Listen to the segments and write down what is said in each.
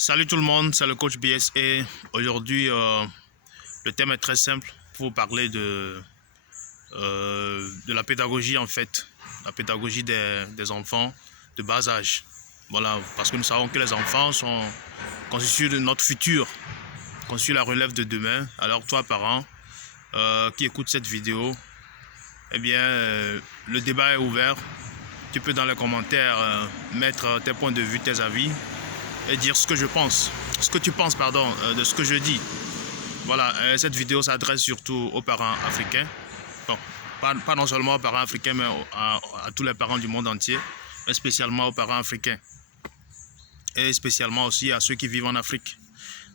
Salut tout le monde, c'est le coach BSA. Aujourd'hui, le thème est très simple pour vous parler de la pédagogie en fait, la pédagogie des enfants de bas âge. Voilà, parce que nous savons que les enfants constituent de notre futur, constituent la relève de demain. Alors toi, parent, qui écoute cette vidéo, eh bien, le débat est ouvert. Tu peux dans les commentaires mettre tes points de vue, tes avis et dire ce que je pense, ce que tu penses, pardon, de ce que je dis. Voilà, cette vidéo s'adresse surtout aux parents africains. Bon, pas non seulement aux parents africains, mais à tous les parents du monde entier, mais spécialement aux parents africains. Et spécialement aussi à ceux qui vivent en Afrique.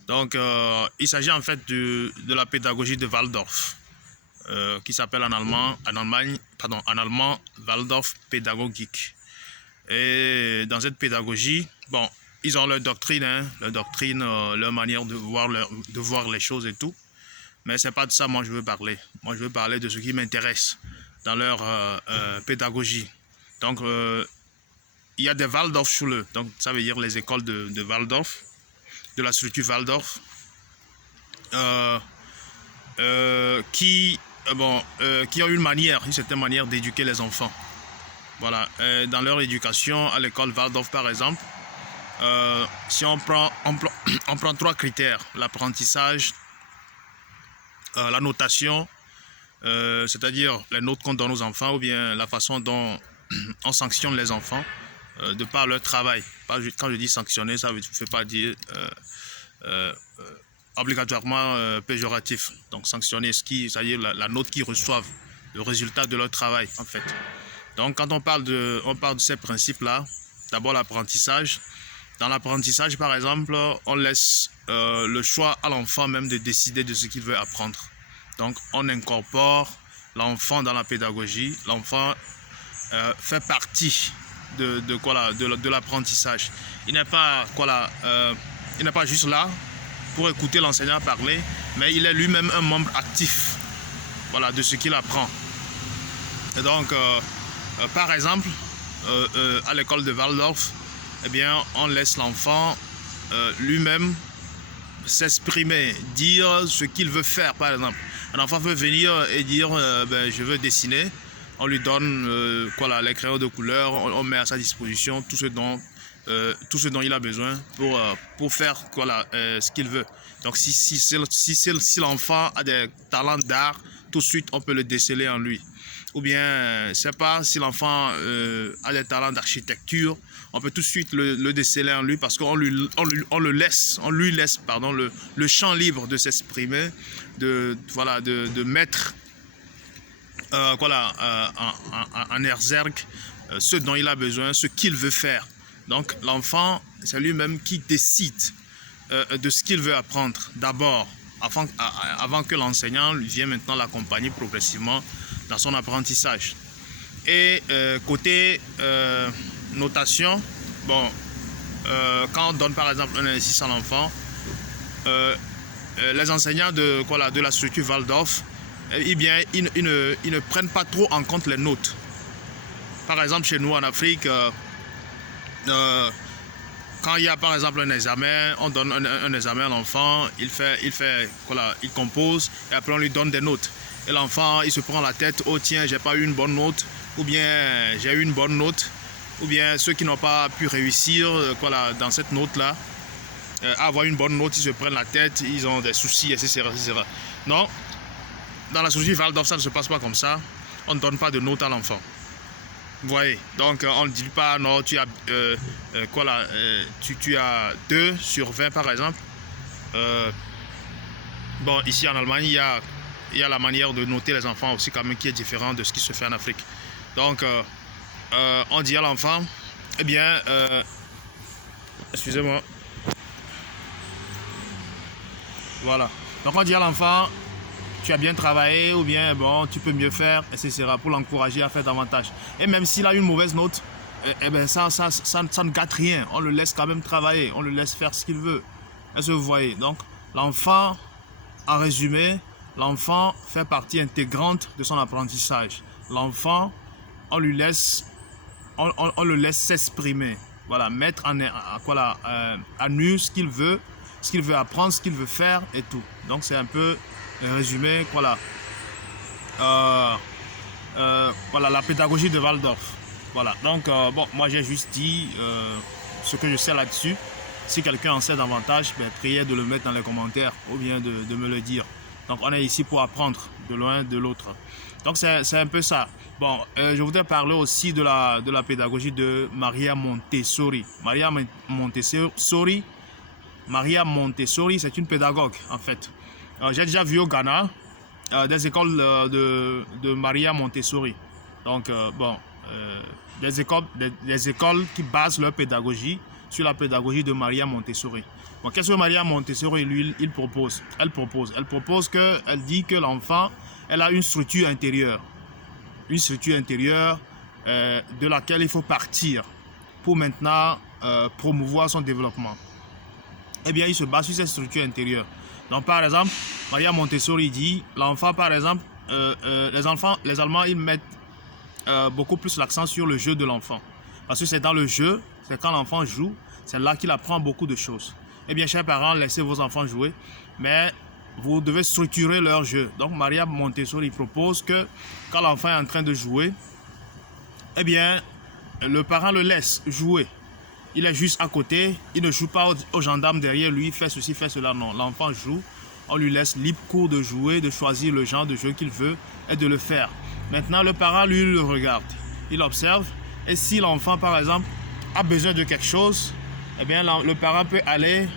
Donc, il s'agit en fait de la pédagogie de Waldorf, qui s'appelle en allemand Waldorf-Pädagogik. Et dans cette pédagogie, bon, ils ont leur doctrine, leur manière de voir les choses et tout. Mais c'est pas de ça moi je veux parler. Moi je veux parler de ce qui m'intéresse dans leur pédagogie. Donc il y a des Waldorfschule, donc ça veut dire les écoles de Waldorf, de la structure Waldorf, qui ont une certaine manière d'éduquer les enfants. Voilà, dans leur éducation à l'école Waldorf par exemple, si on prend trois critères: l'apprentissage, la notation, c'est-à-dire les notes qu'on donne aux enfants, ou bien la façon dont on sanctionne les enfants de par leur travail. Quand je dis sanctionner, ça ne veut pas dire obligatoirement péjoratif. Donc sanctionner, c'est-à-dire la note qu'ils reçoivent, le résultat de leur travail en fait. Donc quand on parle de ces principes-là, d'abord l'apprentissage. Dans l'apprentissage, par exemple, on laisse le choix à l'enfant même de décider de ce qu'il veut apprendre. Donc, on incorpore l'enfant dans la pédagogie. L'enfant fait partie de l'apprentissage. Il n'est pas juste là pour écouter l'enseignant parler, mais il est lui-même un membre actif, voilà, de ce qu'il apprend. Et donc, par exemple, à l'école de Waldorf, eh bien, on laisse l'enfant lui-même s'exprimer, dire ce qu'il veut faire, par exemple. Un enfant peut venir et dire je veux dessiner. On lui donne les crayons de couleur, on met à sa disposition tout ce dont il a besoin pour faire ce qu'il veut. Donc si l'enfant a des talents d'art, tout de suite on peut le déceler en lui. Ou bien, c'est pas si l'enfant a des talents d'architecture, on peut tout de suite le déceler en lui parce qu'on lui laisse le champ libre de s'exprimer, de mettre en exergue ce dont il a besoin, ce qu'il veut faire. Donc l'enfant, c'est lui-même qui décide de ce qu'il veut apprendre d'abord, avant que l'enseignant lui vienne maintenant l'accompagner progressivement dans son apprentissage. Et côté notation, bon, quand on donne par exemple un exercice à l'enfant, les enseignants de la structure Waldorf, eh bien, ils ne prennent pas trop en compte les notes. Par exemple, chez nous en Afrique, quand il y a par exemple un examen, on donne un examen à l'enfant, il compose et après on lui donne des notes. Et l'enfant, il se prend la tête: oh tiens, j'ai pas eu une bonne note, ou bien j'ai eu une bonne note, ou bien ceux qui n'ont pas pu réussir dans cette note-là, avoir une bonne note, ils se prennent la tête, ils ont des soucis, etc. Non, dans la société Waldorf, ça ne se passe pas comme ça. On ne donne pas de note à l'enfant. Vous voyez, donc on ne dit pas non, tu as tu as 2 sur 20 par exemple. Bon, ici en Allemagne, il y a la manière de noter les enfants aussi quand même qui est différente de ce qui se fait en Afrique. Donc, on dit à l'enfant, eh bien, excusez-moi. Voilà. Donc, on dit à l'enfant: tu as bien travaillé, ou bien bon, tu peux mieux faire, etc. pour l'encourager à faire davantage. Et même s'il a une mauvaise note, ça ne gâte rien. On le laisse quand même travailler, on le laisse faire ce qu'il veut. Est-ce que vous voyez? Donc, l'enfant, en résumé, l'enfant fait partie intégrante de son apprentissage. L'enfant, on le laisse s'exprimer. voilà, mettre voilà, à nu ce qu'il veut apprendre, ce qu'il veut faire et tout. Donc c'est un peu résumé, voilà. Voilà la pédagogie de Waldorf. Voilà, donc bon, moi j'ai juste dit ce que je sais là-dessus. Si quelqu'un en sait davantage, ben, priez de le mettre dans les commentaires ou bien de me le dire. Donc on est ici pour apprendre de l'un de l'autre. Donc c'est un peu ça. Bon, je voudrais parler aussi de la pédagogie de Maria Montessori. Maria Montessori, c'est une pédagogue en fait. J'ai déjà vu au Ghana des écoles de Maria Montessori. Donc bon, des écoles qui basent leur pédagogie sur la pédagogie de Maria Montessori. Bon, qu'est-ce que Maria Montessori, lui, elle propose, elle dit que l'enfant, elle a une structure intérieure. Une structure intérieure de laquelle il faut partir pour maintenant promouvoir son développement. Eh bien, il se base sur cette structure intérieure. Donc, par exemple, Maria Montessori dit, l'enfant, par exemple, les Allemands, ils mettent beaucoup plus l'accent sur le jeu de l'enfant. Parce que c'est dans le jeu, c'est quand l'enfant joue, c'est là qu'il apprend beaucoup de choses. Eh bien, chers parents, laissez vos enfants jouer, mais vous devez structurer leur jeu. Donc, Maria Montessori propose que quand l'enfant est en train de jouer, eh bien, le parent le laisse jouer. Il est juste à côté, il ne joue pas au gendarme derrière lui, fait ceci, fait cela. Non, l'enfant joue, on lui laisse libre cours de jouer, de choisir le genre de jeu qu'il veut et de le faire. Maintenant, le parent, lui, le regarde, il observe. Et si l'enfant, par exemple, a besoin de quelque chose, eh bien, le parent peut aller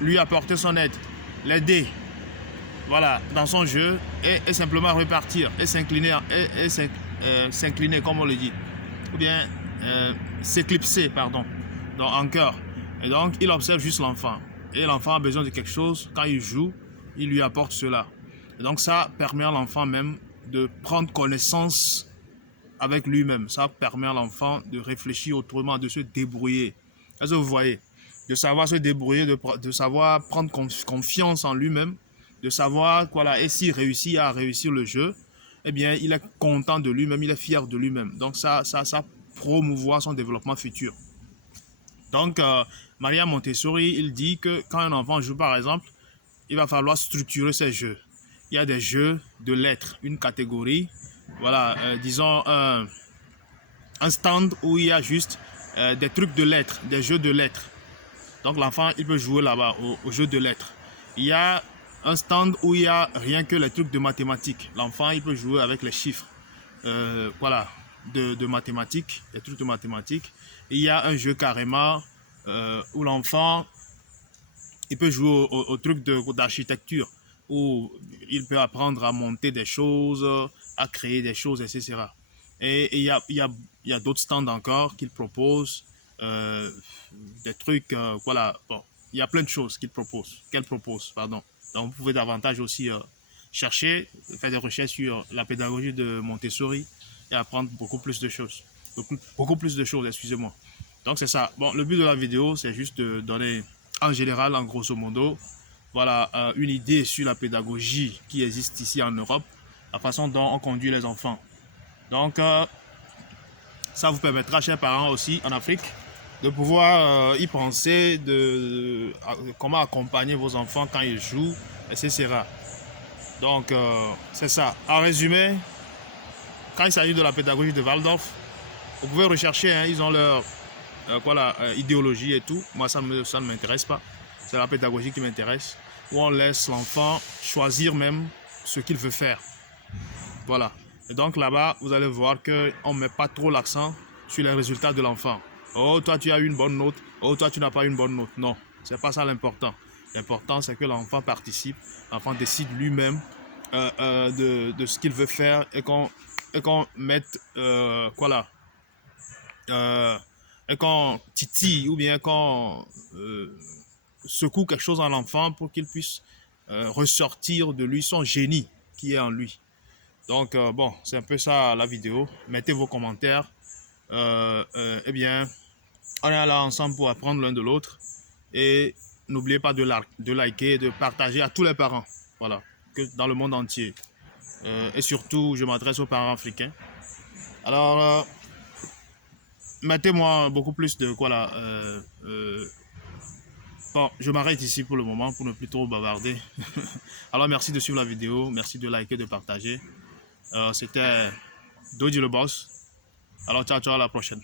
lui apporter son aide, l'aider, voilà, dans son jeu et simplement repartir et s'incliner, comme on le dit, ou bien s'éclipser, pardon, donc en chœur. Et donc, il observe juste l'enfant. Et l'enfant a besoin de quelque chose, quand il joue, il lui apporte cela. Et donc, ça permet à l'enfant même de prendre connaissance avec lui-même. Ça permet à l'enfant de réfléchir autrement, de se débrouiller. Est-ce que vous voyez? De savoir se débrouiller, de savoir prendre confiance en lui-même, de savoir, voilà, et s'il réussit à réussir le jeu, eh bien, il est content de lui-même, il est fier de lui-même. Donc, ça promouvoir son développement futur. Donc, Maria Montessori, il dit que quand un enfant joue, par exemple, il va falloir structurer ses jeux. Il y a des jeux de lettres, une catégorie, voilà, disons un stand où il y a juste des trucs de lettres, des jeux de lettres. Donc l'enfant, il peut jouer là-bas au jeu de lettres. Il y a un stand où il n'y a rien que les trucs de mathématiques. L'enfant, il peut jouer avec les chiffres, voilà, de mathématiques, des trucs de mathématiques. Et il y a un jeu carrément où l'enfant, il peut jouer au truc d'architecture, où il peut apprendre à monter des choses, à créer des choses, etc. Et il y a d'autres stands encore qu'il propose, des trucs, voilà, bon, il y a plein de choses qu'elle propose, pardon. Donc vous pouvez davantage aussi chercher, faire des recherches sur la pédagogie de Montessori et apprendre beaucoup plus de choses. Beaucoup plus de choses, excusez-moi. Donc c'est ça. Bon, le but de la vidéo, c'est juste de donner en général, en grosso modo, voilà, une idée sur la pédagogie qui existe ici en Europe, la façon dont on conduit les enfants. Donc, ça vous permettra, chers parents aussi, en Afrique, de pouvoir y penser, de comment accompagner vos enfants quand ils jouent, etc. Donc, c'est ça. En résumé, quand il s'agit de la pédagogie de Waldorf, vous pouvez rechercher, hein, ils ont leur voilà, idéologie et tout. Moi, ça ne m'intéresse pas. C'est la pédagogie qui m'intéresse, où on laisse l'enfant choisir même ce qu'il veut faire. Voilà. Et donc là-bas, vous allez voir qu'on ne met pas trop l'accent sur les résultats de l'enfant. Oh, toi, tu as eu une bonne note. Oh, toi, tu n'as pas eu une bonne note. Non, ce n'est pas ça l'important. L'important, c'est que l'enfant participe, l'enfant décide lui-même de ce qu'il veut faire et qu'on mette, voilà, et qu'on titille ou bien qu'on secoue quelque chose en l'enfant pour qu'il puisse ressortir de lui son génie qui est en lui. Donc, bon, c'est un peu ça la vidéo. Mettez vos commentaires. Eh bien, on est là ensemble pour apprendre l'un de l'autre. Et n'oubliez pas de liker, de partager à tous les parents. Voilà, que dans le monde entier. Et surtout, je m'adresse aux parents africains. Alors, mettez-moi beaucoup plus de quoi là. Bon, je m'arrête ici pour le moment pour ne plus trop bavarder. Alors, merci de suivre la vidéo, merci de liker, de partager. C'était Doji le boss. Alors, ciao, ciao, à la prochaine.